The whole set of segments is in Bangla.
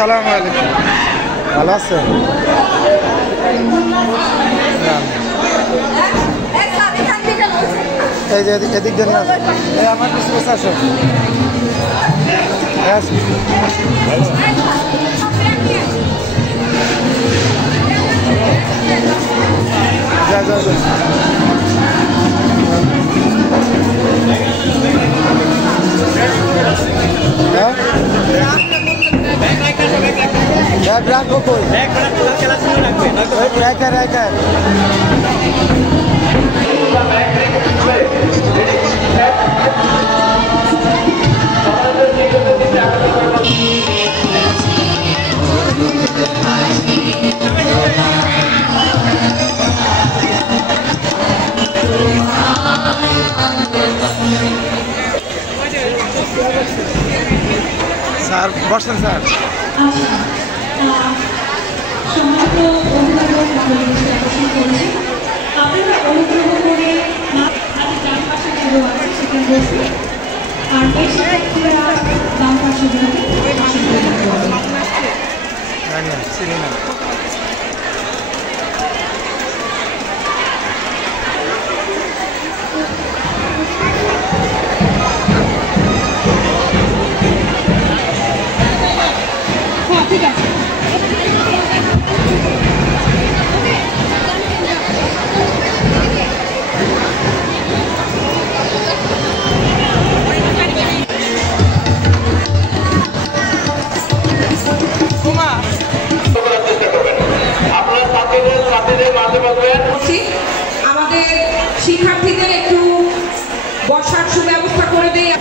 আসসালামু আলাইকুম। ভালো আছেন? এই যে এদিক দিয়ে না, এই আমার কিছু বসে আসো। যা যা যা ব্যাগ রাখবো কই? রাখা রাখা স্যার বসেন স্যার। ঠিক আছে। আমাদের শিক্ষার্থীদের একটু বসার সুব্যবস্থা করে দেয়।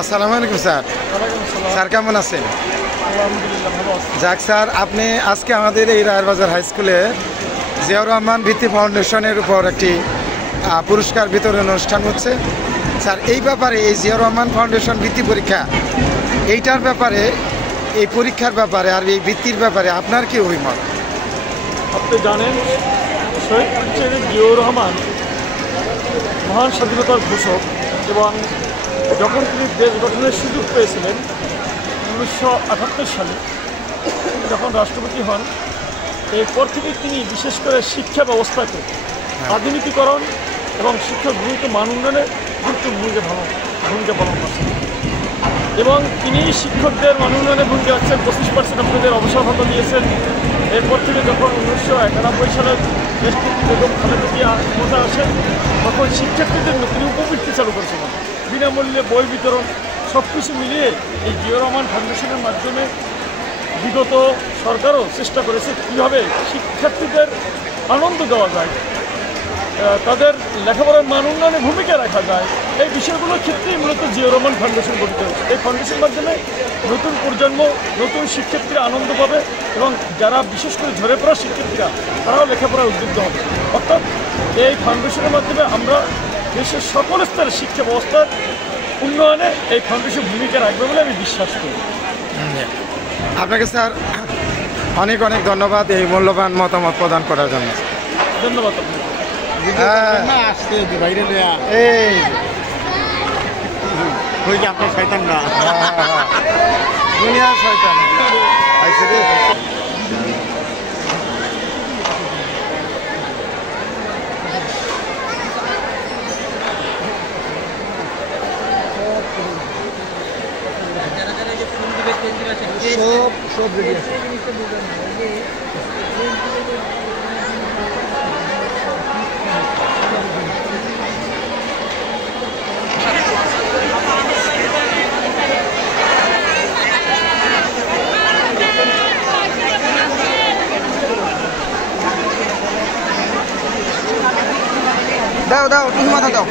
আসসালামু আলাইকুম স্যার। স্যার কেমন আছেন? যাক স্যার, আপনি আজকে আমাদের এই রায়েরবাজার হাই স্কুলে জিয়াউর রহমান ভিত্তি ফাউন্ডেশনের উপর একটি পুরস্কার বিতরণ অনুষ্ঠান হচ্ছে। স্যার, এই ব্যাপারে এই জিয়াউর রহমান ফাউন্ডেশন বৃত্তি পরীক্ষা, এইটার ব্যাপারে, এই পরীক্ষার ব্যাপারে আর এই বৃত্তির ব্যাপারে আপনার কি অভিমত? আপনি জানেন, শহীদ প্রেসিডেন্ট জিয়াউর রহমান মহান স্বাধীনতার ঘোষক, এবং যখন তিনি দেশ গঠনের সুযোগ পেয়েছিলেন 1978 সালে যখন রাষ্ট্রপতি হন, এরপর থেকে তিনি বিশেষ করে শিক্ষা ব্যবস্থাকে আধুনিকীকরণ এবং শিক্ষক ভূমিকা মান উন্নয়নে গুরুত্বপূর্ণ ভূমিকা পালন করছেন। এবং তিনি শিক্ষকদের মান উন্নয়নে ভূমিকা রাখছেন। 25% আপনাদের অবসর ভাতা দিয়েছেন। এরপর থেকে যখন 1991 সালের দেশটির বেগম খালেদা জিয়া ক্ষমতায় আসেন, তখন শিক্ষার্থীদের তিনি উপবৃত্তি চালু করেছিলেন, বিনামূল্যে বই বিতরণ, সব কিছু মিলিয়ে এই জিয়াউর রহমান ফাউন্ডেশনের মাধ্যমে বিগত সরকারও চেষ্টা করেছে কীভাবে শিক্ষার্থীদের আনন্দ দেওয়া যায়, তাদের লেখাপড়ার মান উন্নয়নে ভূমিকা রাখা যায়। এই বিষয়গুলোর ক্ষেত্রেই মূলত জিয়াউর রহমান ফাউন্ডেশন গঠিত হয়েছে। এই ফাউন্ডেশনের মাধ্যমে নতুন প্রজন্ম, নতুন শিক্ষার্থীরা আনন্দ পাবে এবং যারা বিশেষ করে ঝরে পড়া শিক্ষার্থীরা তারাও লেখাপড়ায় উদ্বুদ্ধ হবে। অর্থাৎ এই ফাউন্ডেশনের মাধ্যমে আমরা দেশের সকল স্তরের শিক্ষা ব্যবস্থার উন্নয়নে এই ফাউন্ডেশন ভূমিকা রাখবে বলে আমি বিশ্বাস করি। আপনাকে স্যার অনেক অনেক ধন্যবাদ এই মূল্যবান মতামত প্রদান করার জন্য। ধন্যবাদ আপনাকে। দুনিয়া শয়তান। আইছে রে। সব রেডি আছে। দাও দাও তুমি মাথা দাও।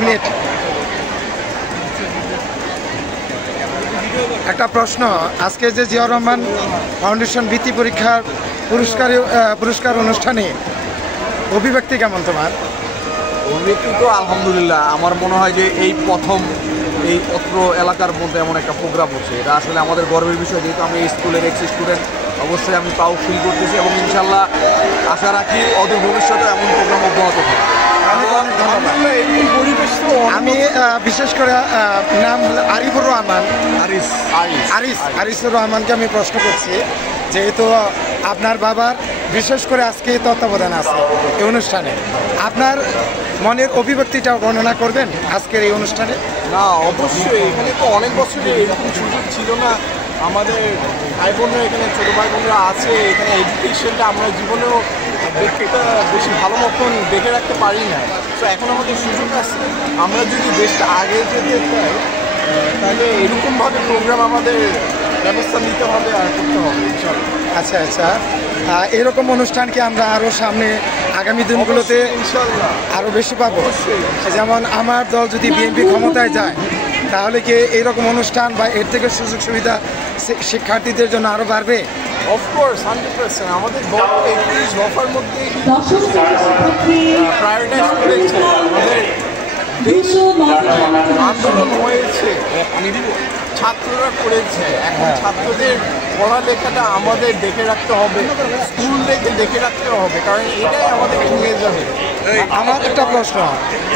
মিনিট। একটা প্রশ্ন, আজকে যে জিয়াউর রহমান ফাউন্ডেশন বৃত্তি পরীক্ষার পুরস্কার অনুষ্ঠানে অভিব্যক্তি কেমন তোমার? অভিব্যক্তি তো আলহামদুলিল্লাহ, আমার মনে হয় যে এই প্রথম এই অত্র এলাকার মধ্যে এমন একটা প্রোগ্রাম হচ্ছে, এটা আসলে আমাদের গর্বের বিষয়। যেহেতু আমি এই স্কুলের এক্স স্টুডেন্ট, অবশ্যই আমি প্রাউড ফিল করতেছি এবং ইনশাল্লাহ আশা রাখি অদূর ভবিষ্যতে এমন প্রোগ্রাম অব্যাহত থাকবে। আমি বিশেষ করে নাম আরিফুর রহমান, আরিসুর রহমানকে আমি প্রশ্ন করছি, যেহেতু আপনার বাবার বিশেষ করে আজকে তত্ত্বাবধান আছে এই অনুষ্ঠানে, আপনার মনের অভিব্যক্তিটা বর্ণনা করবেন আজকের এই অনুষ্ঠানে? না, অবশ্যই এখানে তো অনেক বছরই এরকম সুযোগ ছিল না। আমাদের ভাই বোনরা এখানে ছোটো ভাই বোনরা আছে, এখানে এডুকেশনটা আমরা জীবনেও দেখতে বেশি ভালো মতন দেখে রাখতে পারি না। তো এখন আমাদের সুযোগ আছে, আমরা যদি দেশটা আগে যেতে চাই তাহলে এরকমভাবে প্রোগ্রাম আমাদের ব্যবস্থা নিতে হবে আর করতে হবে ইনশাআল্লাহ। আচ্ছা আচ্ছা, এরকম অনুষ্ঠানকে আমরা আরও সামনে আগামী দিনগুলোতে ইনশাআল্লাহ আরও বেশি পাবো। অবশ্যই। যেমন আমার দল যদি বিএনপি ক্ষমতায় যায়, তাহলে কি এইরকম অনুষ্ঠান বা এর থেকে সুযোগ সুবিধা শিক্ষার্থীদের জন্য আরও বাড়বে? অফকোর্স 100%। আমাদের দল 31 দফার মধ্যে দশম শ্রেণীর শিক্ষার্থী প্রায়োরিটাইজ করেছে। আমাদের আন্দোলন হয়েছে, ছাত্ররা করেছে, এখন ছাত্রদের পড়ালেখাটা আমাদের দেখে রাখতে হবে, স্কুল দেখে রাখতে হবে, কারণ এটাই আমাদের নিয়ে যাবে। আমার একটা প্রশ্ন,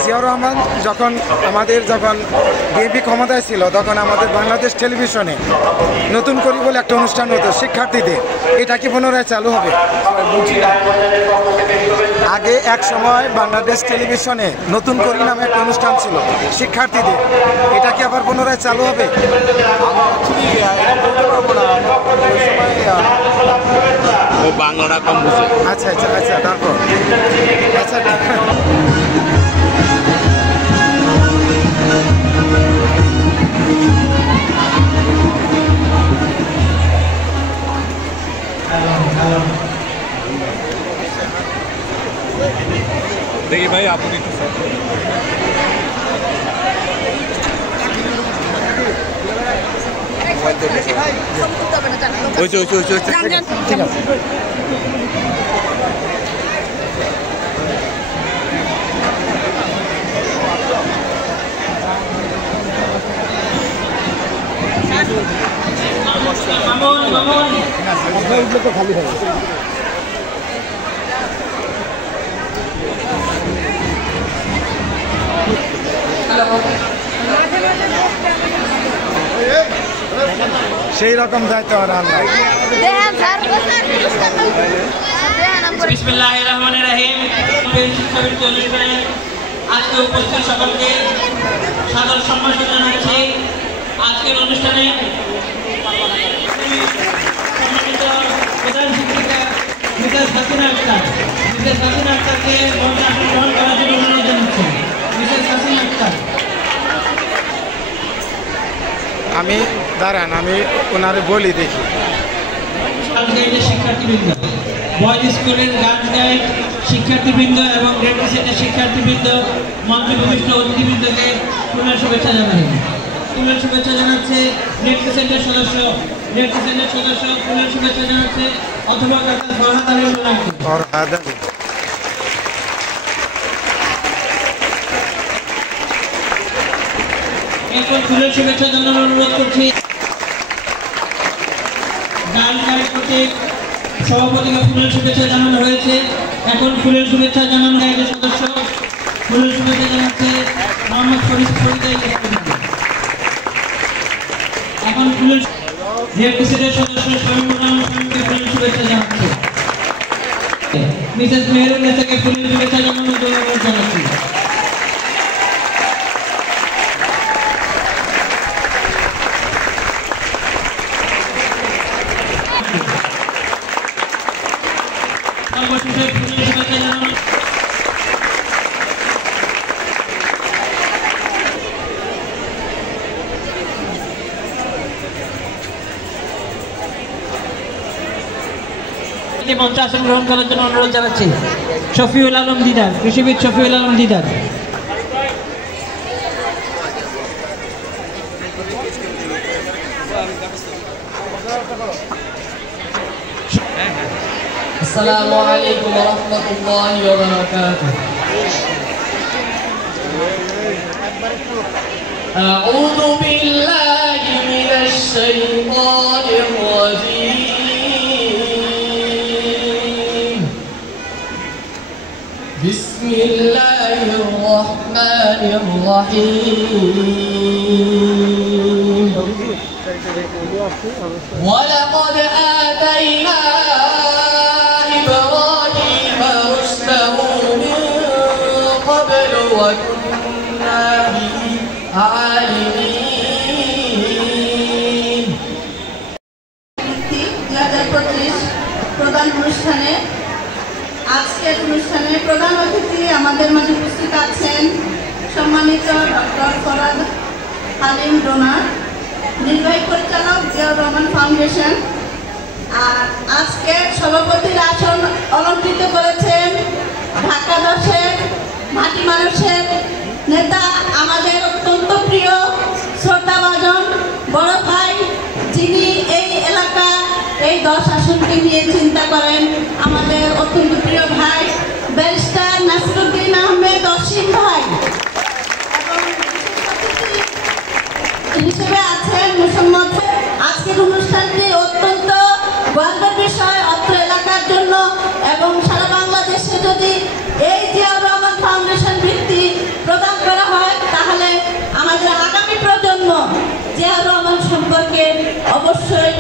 জিয়াউর রহমান যখন বিএনপি ক্ষমতায় ছিল, তখন আমাদের বাংলাদেশ টেলিভিশনে নতুন করি বলে একটা অনুষ্ঠান হতো শিক্ষার্থীদের, এটা কি পুনরায় চালু হবে? আগে এক সময় বাংলাদেশ টেলিভিশনে নতুন করি নামে একটা অনুষ্ঠান ছিল শিক্ষার্থীদের, এটা কি আবার পুনরায় চালু হবে? ও বাংলাটা কম বুঝে। আচ্ছা আচ্ছা আচ্ছা, তারপর আচ্ছা দেখি ভাই আপনি ঠিক আছে। খালি হবে। সেই রকম দায়িত্ব আর আল্লাহ। বিসমিল্লাহির রহমানির রহিম। শিক্ষাবৃত্তি অনুষ্ঠানে আজকে উপস্থিত সকলকে সাদর সম্মানিত জানাচ্ছি। আজকের অনুষ্ঠানে প্রধান শিক্ষিকা মিসেস হাসিনা আক্তার। মিসেস হাসিনা আক্তারকে মঞ্চে আসন গ্রহণ করার জন্য অনুরোধ জানাচ্ছি। মিসেস হাসিনা আক্তার। আমি দাঁড়ান, আমি ওনারে বলি দেখি। শিক্ষার্থীবৃন্দ, বয়েজ স্কুলের গান গাইড শিক্ষার্থীবৃন্দ এবং রেড ক্রিসেন্টের শিক্ষার্থীবৃন্দ, মঞ্চে বিশিষ্ট অতিথিবৃন্দকে ফুলের শুভেচ্ছা জানাই। ফুলের শুভেচ্ছা জানাচ্ছে রেড ক্রিসেন্টের সদস্য, ফুলের শুভেচ্ছা জানাচ্ছে অথবা ডাক্তার ফরহাদ আলী মোল্লাকে। এরপর ফুলের শুভেচ্ছা জানানোর অনুরোধ করছি গান গাইড কর্তৃক সভাপতিকে ফুলের শুভেচ্ছা জানানো হয়েছে। এখন ফুলের শুভেচ্ছা জানান গাইডের সদস্য, ফুলের শুভেচ্ছা জানাচ্ছে মোহাম্মদ ফরিদ। এখন ফুলের রেড ক্রিসেন্টের সদস্য শহীদুর রহমান শামীমকে ফুলের শুভেচ্ছা জানাচ্ছে। মিসেস মেহরুন্নেসাকে ফুলের শুভেচ্ছা জানানোর জন্য অনুরোধ জানাচ্ছি। সর্বশেষে ফুলের শুভেচ্ছা জানানো মঞ্চে আসন গ্রহণ করার জন্য অনুরোধ জানাচ্ছি শফিউল আলম দিদার, কৃষিবিদ শফিউল আলম দিদার। আসসালামু আলাইকুম ওয়া রাহমাতুল্লাহি ওয়া বারাকাতুহু। আউযু বিল্লাহি মিনাশ শাইতানির রাজীম। বিসমিল্লাহির রাহমানির রাহিম। ওয়া লাকাদ আতাইনা প্রধান অনুষ্ঠানে আজকের অনুষ্ঠানে প্রধান অতিথি আমাদের মাঝে উপস্থিত আছেন সম্মানিত ডক্টর ফরহাদ হালিম ডোনার, নির্বাহী পরিচালক জিয়াউর রহমান ফাউন্ডেশন। আর আজকের সভাপতির আসন অলঙ্কৃত করেছেন ঢাকা 10-এর মাটি মানুষের নেতা, আমাদের অত্যন্ত প্রিয় শ্রদ্ধাভাজন বড় ভাই, যিনি এই এলাকা এই 10 আসনকে নিয়ে চিন্তা করেন, আমাদের অত্যন্ত প্রিয় ভাই ব্যারিস্টার নাসিরুদ্দিন আহমেদ অসীম ভাই, এবং হিসেবে আছেন মুসম্মদ। আজকের অনুষ্ঠানটি অত্যন্ত গর্বের বিষয় অত্র এলাকার জন্য এবং সারা বাংলাদেশে যদি এই জিয়াউর রহমান ফাউন্ডেশন ভিত্তি প্রদান করা হয় তাহলে আমাদের আগামী প্রজন্ম জিয়াউর রহমান সম্পর্কে অবশ্যই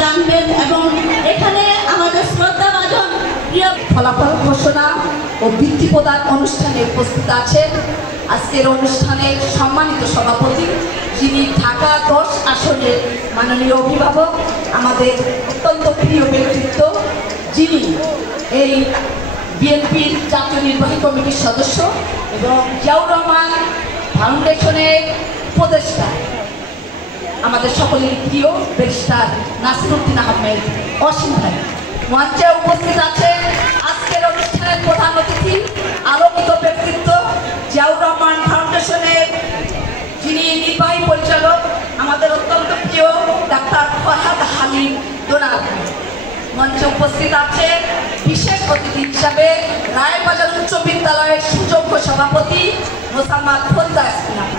জানবেন। এবং এখানে আমাদের শ্রদ্ধাভাজন প্রিয় ফলাফল ঘোষণা ও বৃত্তি প্রদান অনুষ্ঠানে উপস্থিত আছেন আজকের অনুষ্ঠানের সম্মানিত সভাপতি, যিনি ঢাকা 10 আসনের মাননীয় অভিভাবক, আমাদের অত্যন্ত প্রিয় ব্যক্তিত্ব, যিনি এই বিএনপির জাতীয় নির্বাহী কমিটির সদস্য এবং জিয়াউর রহমান ফাউন্ডেশনের উপদেষ্টা, আমাদের সকলের প্রিয় ব্যারিস্টার নাসিরুদ্দিন আহমেদ অসীম ভাই। মঞ্চে উপস্থিত আছেন আজকের অনুষ্ঠানের প্রধান অতিথি, আলোকিত ব্যক্তিত্ব, জিয়াউর রহমান ফাউন্ডেশনের যিনি নির্বাহী পরিচালক, আমাদের অত্যন্ত প্রিয় ডাক্তার ফরহাদ হালিম ডোনার। মঞ্চে উপস্থিত আছেন বিশেষ অতিথি হিসাবে রায়বাজার উচ্চ বিদ্যালয়ের সুযোগ্য সভাপতি মোসাম্মদ ফরিদা ইসলাম।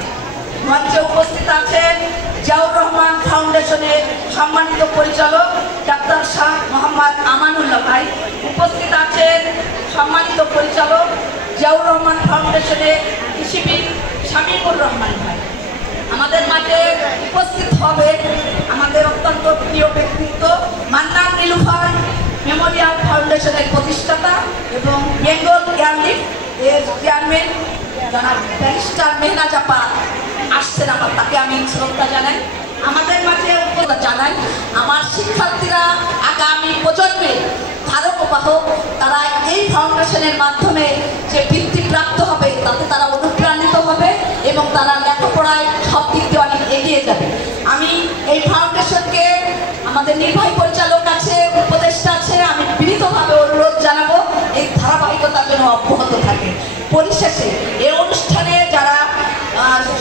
মঞ্চে উপস্থিত আছেন জিয়াউর রহমান ফাউন্ডেশনের সম্মানিত পরিচালক ডাক্তার শাহ মোহাম্মদ আমানুল্লাহ ভাই। উপস্থিত আছেন সম্মানিত পরিচালক জিয়াউর রহমান ফাউন্ডেশনের কৃষিবিদ শামীমুর রহমান ভাই। আমাদের মাঝে উপস্থিত হবে আমাদের অত্যন্ত প্রিয় ব্যক্তিত্ব মান্নান নীলুফার মেমোরিয়াল ফাউন্ডেশনের প্রতিষ্ঠাতা এবং বেঙ্গল এয়ারলিফট এর চেয়ারম্যান জনাব ব্যারিস্টার মেহনাজ আপা আসছেন, আমার তাকে আমি শ্রদ্ধা জানাই। আমাদের মাঝে জানাই আমার শিক্ষার্থীরা আগামী প্রজন্মে ধারক বাহক, তারা এই ফাউন্ডেশনের মাধ্যমে যে বৃত্তিপ্রাপ্ত হবে তাতে তারা অনুপ্রাণিত হবে এবং তারা লেখাপড়ায় সব দিক দিয়ে অনেক এগিয়ে যাবে। আমি এই ফাউন্ডেশনকে আমাদের নির্বাহী পরিচালক আছে, উপদেষ্টা আছে, আমি বিনীতভাবে অনুরোধ জানাবো এই ধারাবাহিকতা যেন অব্যাহত থাকে। পরিশেষে এই অনুষ্ঠানে যারা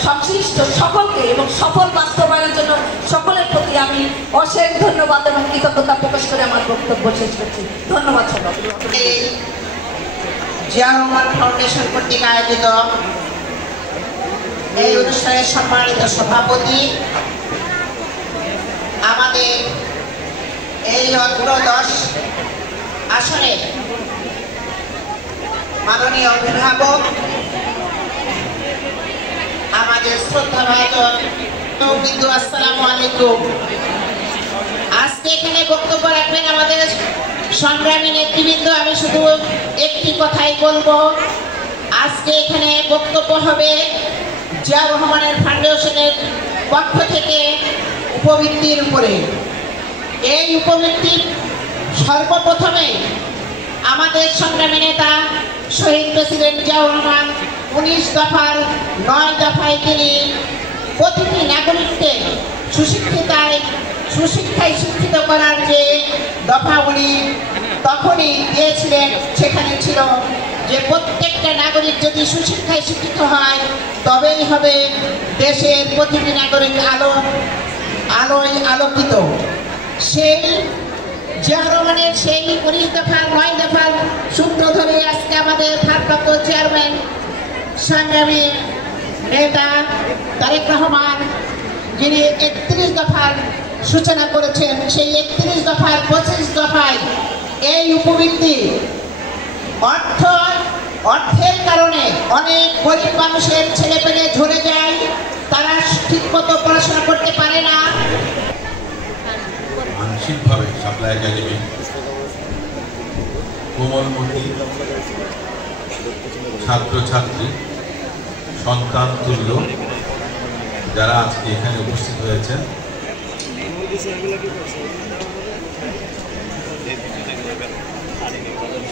সংশ্লিষ্ট সকলকে এবং সফল বাস্তবায়নের জন্য সকলের প্রতি আমি অশেষ ধন্যবাদ এবং কৃতজ্ঞতা প্রকাশ করে আমার বক্তব্য শেষ করছি। ধন্যবাদ সকলকে। জিয়া রহমান ফাউন্ডেশন কর্তৃক আয়োজিত এই অনুষ্ঠানের সম্মানিত সভাপতি, আমাদের এই অত্র 10 আসনের মাননীয় অভিভাবক, আমাদের শ্রদ্ধা ভাজন বিন্দু, আসসালামু আলাইকুম। আজকে এখানে বক্তব্য রাখবেন আমাদের সংগ্রামী নেতৃবৃন্দ। আমি শুধু একটি কথাই বলবো, আজকে এখানে বক্তব্য হবে জিয়া রহমানের ফাউন্ডেশনের পক্ষ থেকে উপবৃত্তির উপরে। এই উপবৃত্তি সর্বপ্রথমে আমাদের সংগ্রামী নেতা শহীদ প্রেসিডেন্ট জিয়াউর রহমান 19 দফার 9 দফায় তিনি প্রতিটি নাগরিককে সুশিক্ষায় শিক্ষিত করার যে দফাগুলি তখনই দিয়েছিলেন, সেখানে ছিল যে প্রত্যেকটা নাগরিক যদি সুশিক্ষায় শিক্ষিত হয় তবেই হবে দেশের প্রতিটি নাগরিক আলোয় আলোকিত। সেই জিয়াউর রহমানের সেই 19 দফার 9 দফার সূত্র ধরে আজকে আমাদের ভারপ্রাপ্ত চেয়ারম্যান সংগ্রামী নেতা তারেক রহমান, যিনি 31 দফার সূচনা করেছেন, সেই 31 দফার 25 দফায় এই উপবৃত্তি অর্থের কারণে অনেক গরিব মানুষের ছেলেপেলে ঝরে যায়, তারা ঠিকমতো পড়াশোনা করতে পারে না। মানসিকভাবে শাপলা একাডেমি কোমলমতি ছাত্রছাত্রী সন্তান তুল্য যারা আজকে এখানে উপস্থিত হয়েছেন,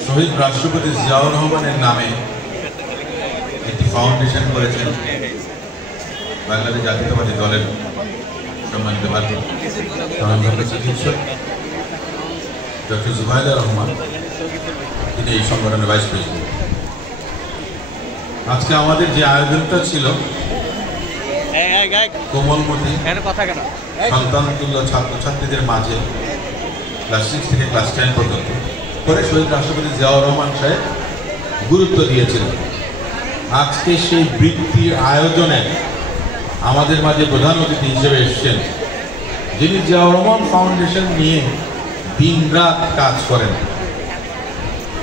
শহীদ রাষ্ট্রপতি জিয়াউর রহমানের নামে একটি ফাউন্ডেশন করেছেন বাংলাদেশ জাতীয়তাবাদী দলের সম্মানিত চিকিৎসক ডক্টর জুবাইদুর রহমান, তিনি এই সংগঠনের ভাইস প্রেসিডেন্ট। আজকে আমাদের যে আয়োজনটা ছিল কোমলমতি সন্তান তুল্য ছাত্রছাত্রীদের মাঝে ক্লাস 6 থেকে ক্লাস 10 পর্যন্ত করে শহীদ রাষ্ট্রপতি জিয়াউর রহমান সাহেব গুরুত্ব দিয়েছিলেন। আজকে সেই বৃত্তির আয়োজনে আমাদের মাঝে প্রধান অতিথি হিসেবে এসেছেন যিনি জিয়াউর রহমান ফাউন্ডেশন নিয়ে দিন রাত কাজ করেন।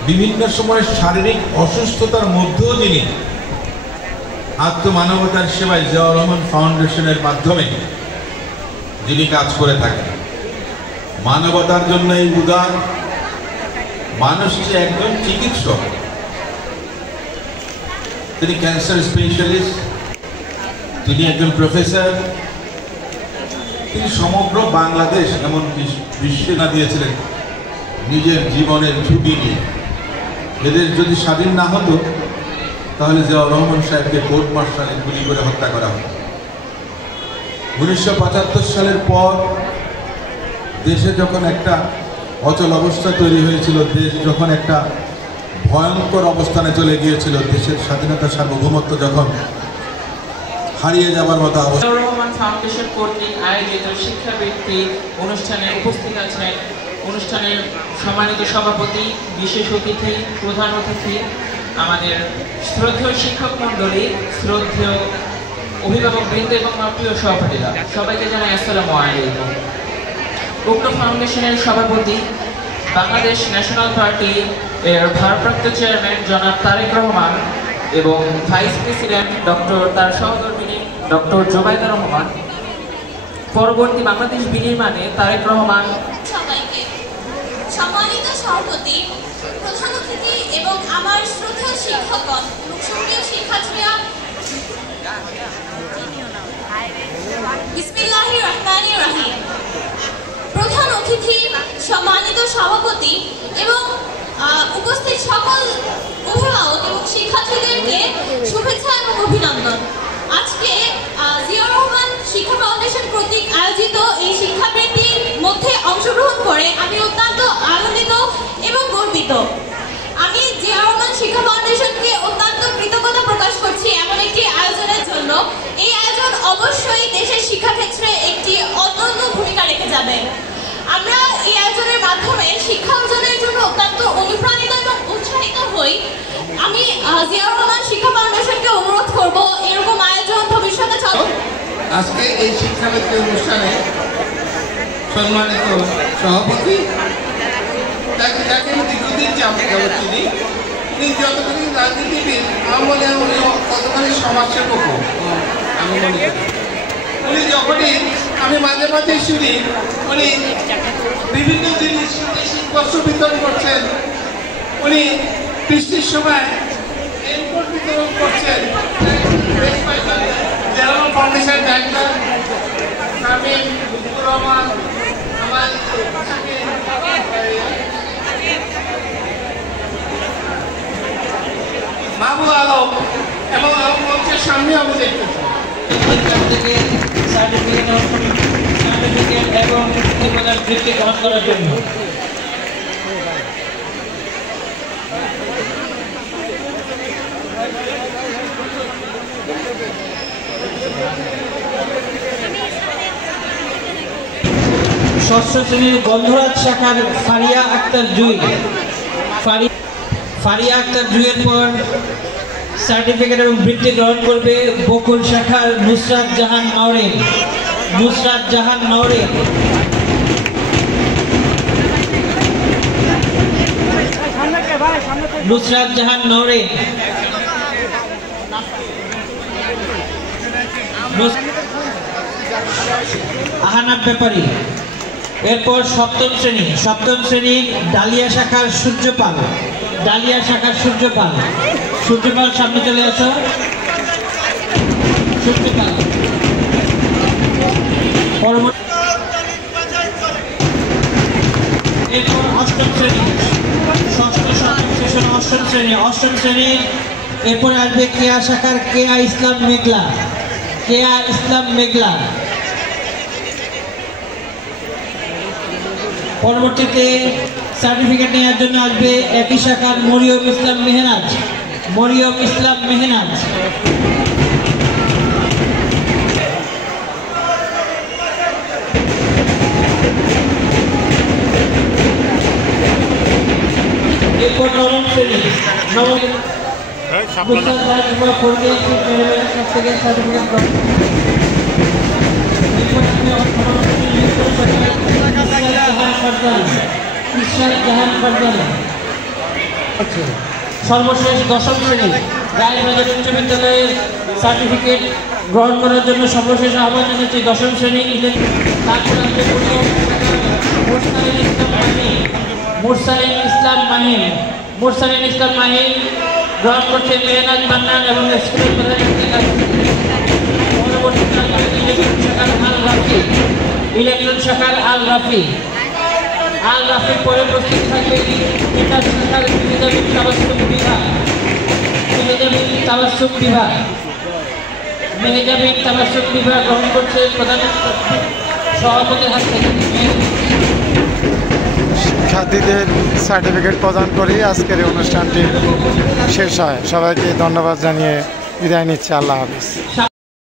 বিভিন্ন সময় শারীরিক অসুস্থতার মধ্যেও যিনি আত্মমানবতার সেবায় জিয়াউর রহমান ফাউন্ডেশনের মাধ্যমে যিনি কাজ করে থাকেন। মানবতার জন্য এই উদার মানুষটি একজন চিকিৎসক, তিনি ক্যান্সার স্পেশালিস্ট, তিনি একজন প্রফেসর, তিনি সমগ্র বাংলাদেশ এমনকি বিশ্বে না দিয়েছিলেন নিজের জীবনের ঝুঁকি নিয়ে। এদের যদি স্বাধীন না হতো তাহলে জিয়াউর রহমান সাহেবকে কোর্ট মার্শালে গুলি করে হত্যা করা হতো। 1975 সালের পর দেশে যখন একটা অচল অবস্থা তৈরি হয়েছিল, দেশ যখন একটা ভয়ঙ্কর অবস্থানে চলে গিয়েছিল, দেশের স্বাধীনতা সার্বভৌমত্ব যখন হারিয়ে যাবার মতো অবস্থা, জিয়াউর রহমান ফাউন্ডেশন কর্তৃক আয়োজিত শিক্ষাবৃত্তি অনুষ্ঠানে উপস্থিত আছেন অনুষ্ঠানের সম্মানিত সভাপতি, বিশেষ অতিথি, প্রধান অতিথি, আমাদের শ্রদ্ধেয় শিক্ষক মণ্ডলী, শ্রদ্ধেয় অভিভাবকবৃন্দ এবং আমার প্রিয় সহপাঠীরা, সবাইকে জানাই আসসালামু আলাইকুম। উক্ত ফাউন্ডেশনের সভাপতি, বাংলাদেশ ন্যাশনাল পার্টি এর ভারপ্রাপ্ত চেয়ারম্যান জনাব তারেক রহমান এবং ভাইস প্রেসিডেন্ট তার সহধর্মিণী ডক্টর জুবাইদুর রহমান, পরবর্তী বাংলাদেশ বিনির্মাণে তারেক রহমান, সবাইকে সম্মানিত সভাপতি, প্রধান অতিথি এবং আমার শ্রদ্ধেয় শিক্ষকগণ এবং সুপ্রিয় শিক্ষার্থীরা, বিসমিল্লাহির রহমানির রহিম। প্রধান অতিথি, সম্মানিত সভাপতি এবং উপস্থিত সকল অভিভাবক এবং শিক্ষার্থীদেরকে শুভেচ্ছা এবং অভিনন্দন। আজকে জিয়াউর রহমান শিক্ষা ফাউন্ডেশন কর্তৃক আয়োজিত এই শিক্ষাবৃত্তির মধ্যে অংশগ্রহণ করে আমি অত্যন্ত আনন্দিত এবং গর্বিত। আমি জিয়াউর রহমান শিক্ষা ফাউন্ডেশনকে অত্যন্ত কৃতজ্ঞতা প্রকাশ করছি এমন একটি আয়োজনের জন্য। এই আয়োজন অবশ্যই দেশের শিক্ষাক্ষেত্রে একটি অনন্য ভূমিকা রেখে যাবে। আমরা এই আয়োজনের মাধ্যমে শিক্ষা অর্জনের জন্য অত্যন্ত অনুপ্রাণিত এবং উৎসাহিত হই। আমি জিয়াউর রহমান শিক্ষা ফাউন্ডেশনকে অনুরোধ করব এরকম আয়োজন ভবিষ্যতে চলবে। আজকে এই শিক্ষাবৃত্তি অনুষ্ঠানে সম্মানিত সভাপতি, তাকে আমি দীর্ঘদিন যাবত চিনি। তিনি যতখানি রাজনীতিবিদ আমার মনে হয় উনি কতখানি সমাজসেবক আমি মনে করি। উনি যখনই আমি মাঝে মাঝে শুনি উনি বিভিন্ন জিনিস বস্ত্র বিতরণ করছেন, উনি বৃষ্টির সময় রেনকোট বিতরণ করছেন। জেলা ফাউন্ডেশন ডাক্তার কামিল লুৎফুর রহমান, আমার মাহবুব আলম এবং মঞ্চের সামনে আমি দেখতেছি সার্টিফিকেট এবং বৃত্তি গ্রহণ করার জন্য ষষ্ঠ শ্রেণীর গন্ধরাজ শাখার ফারিয়া আক্তার জুই, ফারিয়া আক্তার জুইয়ের পর সার্টিফিকেট এবং বৃত্তি গ্রহণ করবে বকুল শাখার নুসরাত জাহান নওরিন। নুসরাত জাহান নওরিন নুসরাত জাহান নওরিন আহানাব ব্যাপারী। এরপর সপ্তম শ্রেণী ডালিয়া শাখার সূর্যপাল। সূর্যপাল সামনে চলে আসো। সূর্যপাল এরপর অষ্টম শ্রেণী এরপরে আসবে কেয়া শাখার কেয়া ইসলাম মেঘলা। পরবর্তীতে সার্টিফিকেট নেওয়ার জন্য আসবে একই শাখার মরিয়ম ইসলাম মেহনাজ। এরপর নবম শ্রেণী সর্বশেষ দশম শ্রেণী রায়বাজার উচ্চ বিদ্যালয়ের সার্টিফিকেট গ্রহণ করার জন্য সর্বশেষ আহ্বান জানাচ্ছি দশম শ্রেণী। মুরসালিন ইসলাম মাহিন গ্রহণ করছে মেহনাজ মান্নান এবং স্কুলের ইলেকট্রন শাখার আল রাফি পরে প্রস্তুত থাকবে মেহেজাবিন তাবাসসুম বিভাগ গ্রহণ করছে প্রধান সভাপতির হাত থেকে। শিক্ষার্থীদের সার্টিফিকেট প্রদান করে আজকের এই অনুষ্ঠানটি শেষ হয়। সবাইকে ধন্যবাদ জানিয়ে বিদায় নিচ্ছি। আল্লাহ হাফিজ।